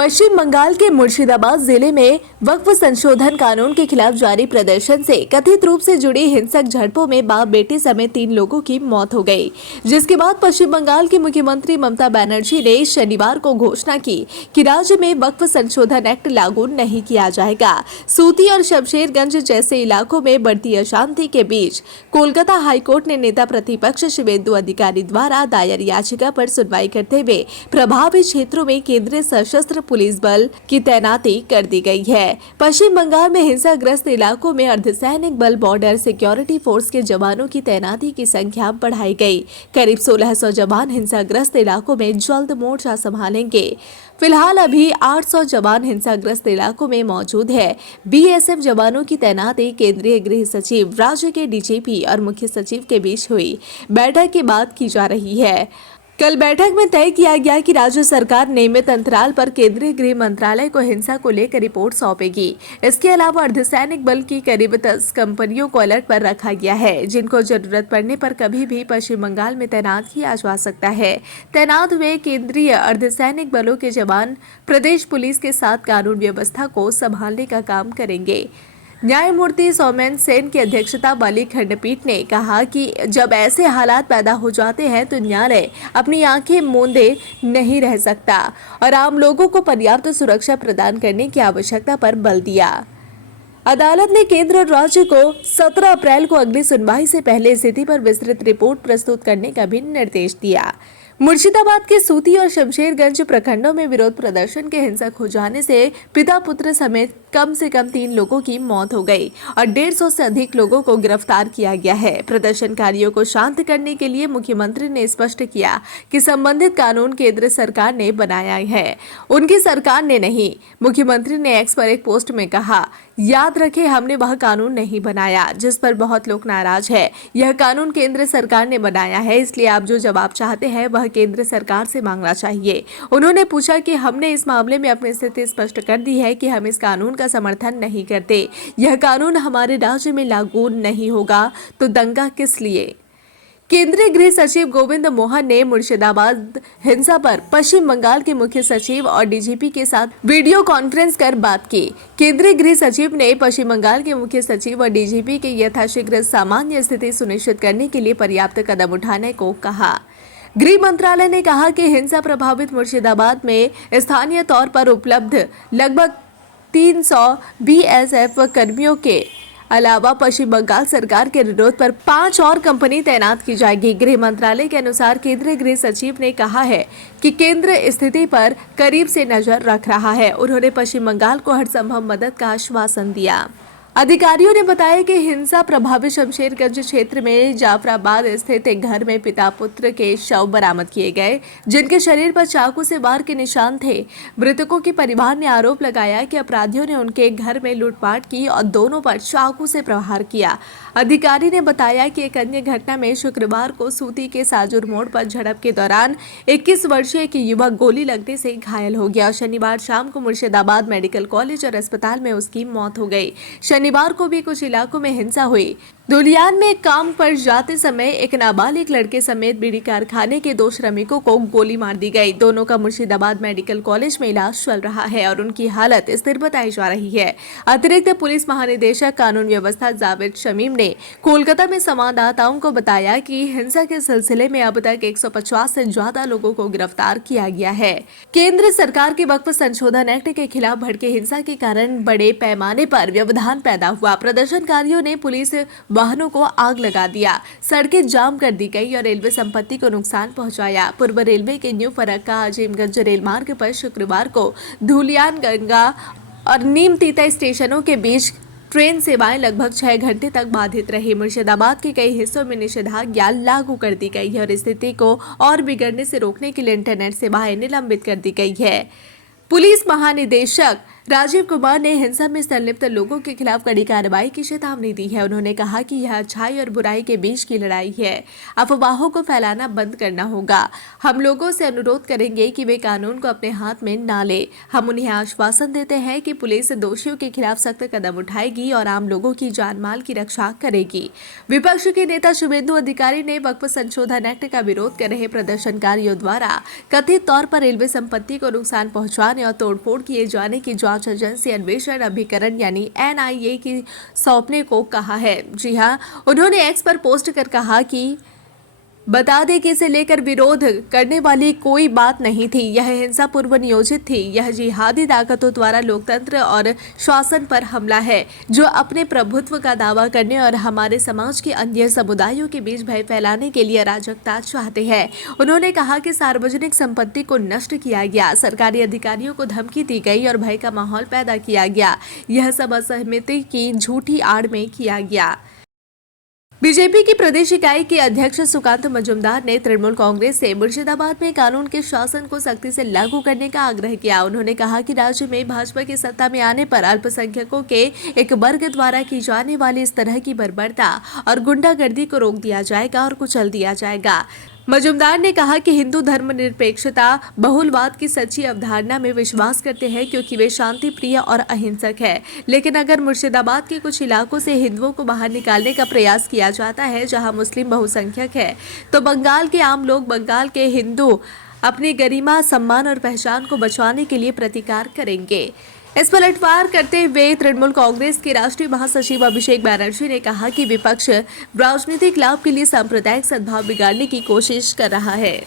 पश्चिम बंगाल के मुर्शिदाबाद जिले में वक्फ संशोधन कानून के खिलाफ जारी प्रदर्शन से कथित रूप से जुड़ी हिंसक झड़पों में बाप बेटे समेत 3 लोगों की मौत हो गई, जिसके बाद पश्चिम बंगाल की मुख्यमंत्री ममता बनर्जी ने शनिवार को घोषणा की कि राज्य में वक्फ संशोधन एक्ट लागू नहीं किया जाएगा। सूती और शमशेरगंज जैसे इलाकों में बढ़ती अशांति के बीच कोलकाता हाईकोर्ट ने नेता प्रतिपक्ष शिवेंदु अधिकारी द्वारा दायर याचिका पर सुनवाई करते हुए प्रभावित क्षेत्रों में केंद्रीय सशस्त्र पुलिस बल की तैनाती कर दी गई है। पश्चिम बंगाल में हिंसाग्रस्त इलाकों में अर्धसैनिक बल, बॉर्डर सिक्योरिटी फोर्स के जवानों की तैनाती की संख्या बढ़ाई गई। करीब 1600 जवान हिंसाग्रस्त इलाकों में जल्द मोर्चा संभालेंगे। फिलहाल अभी 800 जवान हिंसाग्रस्त इलाकों में मौजूद है। बीएसएफ जवानों की तैनाती केंद्रीय गृह सचिव, राज्य के डीजीपी और मुख्य सचिव के बीच हुई बैठक के बाद की जा रही है। कल बैठक में तय किया गया कि राज्य सरकार नियमित अंतराल पर केंद्रीय गृह मंत्रालय को हिंसा को लेकर रिपोर्ट सौंपेगी। इसके अलावा अर्धसैनिक बल की करीब 10 कंपनियों को अलर्ट पर रखा गया है, जिनको जरूरत पड़ने पर कभी भी पश्चिम बंगाल में तैनात किया जा सकता है। तैनात हुए केंद्रीय अर्धसैनिक बलों के जवान प्रदेश पुलिस के साथ कानून व्यवस्था को संभालने का काम करेंगे। न्यायमूर्ति सौमेन सेन की अध्यक्षता वाली खंडपीठ ने कहा कि जब ऐसे हालात पैदा हो जाते हैं तो न्यायालय अपनी आंखें मूंदे नहीं रह सकता और आम लोगों को पर्याप्त सुरक्षा प्रदान करने की आवश्यकता पर बल दिया। अदालत ने केंद्र और राज्य को 17 अप्रैल को अगली सुनवाई से पहले स्थिति पर विस्तृत रिपोर्ट प्रस्तुत करने का भी निर्देश दिया। मुर्शिदाबाद के सूती और शमशेरगंज प्रखंडों में विरोध प्रदर्शन के हिंसक हो जाने से पिता पुत्र समेत कम से कम 3 लोगों की मौत हो गई और 150 से अधिक लोगों को गिरफ्तार किया गया है। प्रदर्शनकारियों को शांत करने के लिए मुख्यमंत्री ने स्पष्ट किया कि संबंधित कानून केंद्र सरकार ने बनाया है, उनकी सरकार ने नहीं। मुख्यमंत्री ने एक्स पर एक पोस्ट में कहा, याद रखें हमने वह कानून नहीं बनाया जिस पर बहुत लोग नाराज है। यह कानून केंद्र सरकार ने बनाया है, इसलिए आप जो जवाब चाहते हैं वह केंद्र सरकार से मांगना चाहिए। उन्होंने पूछा कि हमने इस मामले में अपनी स्थिति स्पष्ट कर दी है कि हम इस कानून का समर्थन नहीं करते। यह कानून हमारे राज्य में लागू नहीं होगा तो दंगा किस लिए। केंद्रीय गृह सचिव गोविंद मोहन ने मुर्शिदाबाद हिंसा पर पश्चिम बंगाल के मुख्य सचिव और डीजीपी के साथ वीडियो कॉन्फ्रेंस कर बात की। केंद्रीय गृह सचिव ने पश्चिम बंगाल के मुख्य सचिव और डीजीपी के यथाशीघ्र सामान्य स्थिति सुनिश्चित करने के लिए पर्याप्त कदम उठाने को कहा। गृह मंत्रालय ने कहा कि हिंसा प्रभावित मुर्शिदाबाद में स्थानीय तौर पर उपलब्ध लगभग 300 बीएसएफ कर्मियों के अलावा पश्चिम बंगाल सरकार के अनुरोध पर 5 और कंपनी तैनात की जाएगी। गृह मंत्रालय के अनुसार केंद्रीय गृह सचिव ने कहा है कि केंद्र स्थिति पर करीब से नजर रख रहा है। उन्होंने पश्चिम बंगाल को हर संभव मदद का आश्वासन दिया। अधिकारियों ने बताया कि हिंसा प्रभावित शमशेरगंज क्षेत्र में जाफराबाद स्थित एक घर में पिता पुत्र के शव बरामद किए गए, जिनके शरीर पर चाकू से वार के निशान थे। मृतकों के परिवार ने आरोप लगाया कि अपराधियों ने उनके घर में लूटपाट की और दोनों पर चाकू से प्रहार किया। अधिकारी ने बताया कि एक अन्य घटना में शुक्रवार को सूती के साजुर मोड़ पर झड़प के दौरान 21 वर्षीय एक युवक गोली लगने से घायल हो गया। शनिवार शाम को मुर्शिदाबाद मेडिकल कॉलेज और अस्पताल में उसकी मौत हो गई। शनिवार को भी कुछ इलाकों में हिंसा हुई। धुलियान में काम पर जाते समय एक नाबालिग लड़के समेत बीड़ी कारखाने के 2 श्रमिकों को गोली मार दी गई। दोनों का मुर्शिदाबाद मेडिकल कॉलेज में इलाज चल रहा है और उनकी हालत स्थिर बताई जा रही है। अतिरिक्त पुलिस महानिदेशक कानून व्यवस्था जावेद शमीम ने कोलकाता में संवाददाताओं को बताया कि हिंसा के सिलसिले में अब तक 150 से ज्यादा लोगों को गिरफ्तार किया गया है। केंद्र सरकार के वक्फ संशोधन एक्ट के खिलाफ भड़के हिंसा के कारण बड़े पैमाने पर व्यवधान पैदा हुआ। प्रदर्शनकारियों ने पुलिस वाहनों को आग लगा दिया, सड़कें जाम कर दी गई और रेलवे संपत्ति को नुकसान पहुंचाया। पूर्व रेलवे के न्यू फरक्का अजीमगंज रेल मार्ग पर शुक्रवार को धुलियान, गंगा और नीम तीता स्टेशनों के बीच ट्रेन सेवाएं लगभग 6 घंटे तक बाधित रही। मुर्शिदाबाद के कई हिस्सों में निषेधाज्ञा लागू कर दी गई है और स्थिति को और बिगड़ने से रोकने के लिए इंटरनेट सेवाएं निलंबित कर दी गई है। पुलिस महानिदेशक राजीव कुमार ने हिंसा में संलिप्त लोगों के खिलाफ कड़ी कार्रवाई की चेतावनी दी है। उन्होंने कहा कि यह अच्छाई और बुराई के बीच की लड़ाई है, अफवाहों को फैलाना बंद करना होगा। हम लोगों से अनुरोध करेंगे कि वे कानून को अपने हाथ में ना ले। हम उन्हें आश्वासन देते हैं कि पुलिस दोषियों के खिलाफ सख्त कदम उठाएगी और आम लोगों की जान माल की रक्षा करेगी। विपक्ष के नेता शुभेंदु अधिकारी ने वक्फ संशोधन एक्ट का विरोध कर रहे प्रदर्शनकारियों द्वारा कथित तौर पर रेलवे संपत्ति को नुकसान पहुंचाने और तोड़फोड़ किए जाने की जांच एजेंसी अन्वेषण अभिकरण यानी NIA की सौंपने को कहा है। जी हां, उन्होंने एक्स पर पोस्ट कर कहा कि बता दें कि इसे लेकर विरोध करने वाली कोई बात नहीं थी। यह हिंसा पूर्व नियोजित थी। यह जिहादी ताकतों द्वारा लोकतंत्र और शासन पर हमला है, जो अपने प्रभुत्व का दावा करने और हमारे समाज के अन्य समुदायों के बीच भय फैलाने के लिए अराजकता चाहते हैं। उन्होंने कहा कि सार्वजनिक संपत्ति को नष्ट किया गया, सरकारी अधिकारियों को धमकी दी गई और भय का माहौल पैदा किया गया। यह सब असहमति की झूठी आड़ में किया गया। बीजेपी की प्रदेश इकाई के अध्यक्ष सुकांत मजुमदार ने तृणमूल कांग्रेस से मुर्शिदाबाद में कानून के शासन को सख्ती से लागू करने का आग्रह किया। उन्होंने कहा कि राज्य में भाजपा की सत्ता में आने पर अल्पसंख्यकों के एक वर्ग द्वारा की जाने वाली इस तरह की बर्बरता और गुंडागर्दी को रोक दिया जाएगा और कुचल दिया जाएगा। मजुमदार ने कहा कि हिंदू धर्मनिरपेक्षता बहुलवाद की सच्ची अवधारणा में विश्वास करते हैं, क्योंकि वे शांति प्रिय और अहिंसक है। लेकिन अगर मुर्शिदाबाद के कुछ इलाकों से हिंदुओं को बाहर निकालने का प्रयास किया जाता है, जहां मुस्लिम बहुसंख्यक है, तो बंगाल के आम लोग, बंगाल के हिंदू अपनी गरिमा, सम्मान और पहचान को बचाने के लिए प्रतिकार करेंगे। इस पलटवार करते हुए तृणमूल कांग्रेस के राष्ट्रीय महासचिव अभिषेक बैनर्जी ने कहा कि विपक्ष राजनीतिक लाभ के लिए सांप्रदायिक सद्भाव बिगाड़ने की कोशिश कर रहा है।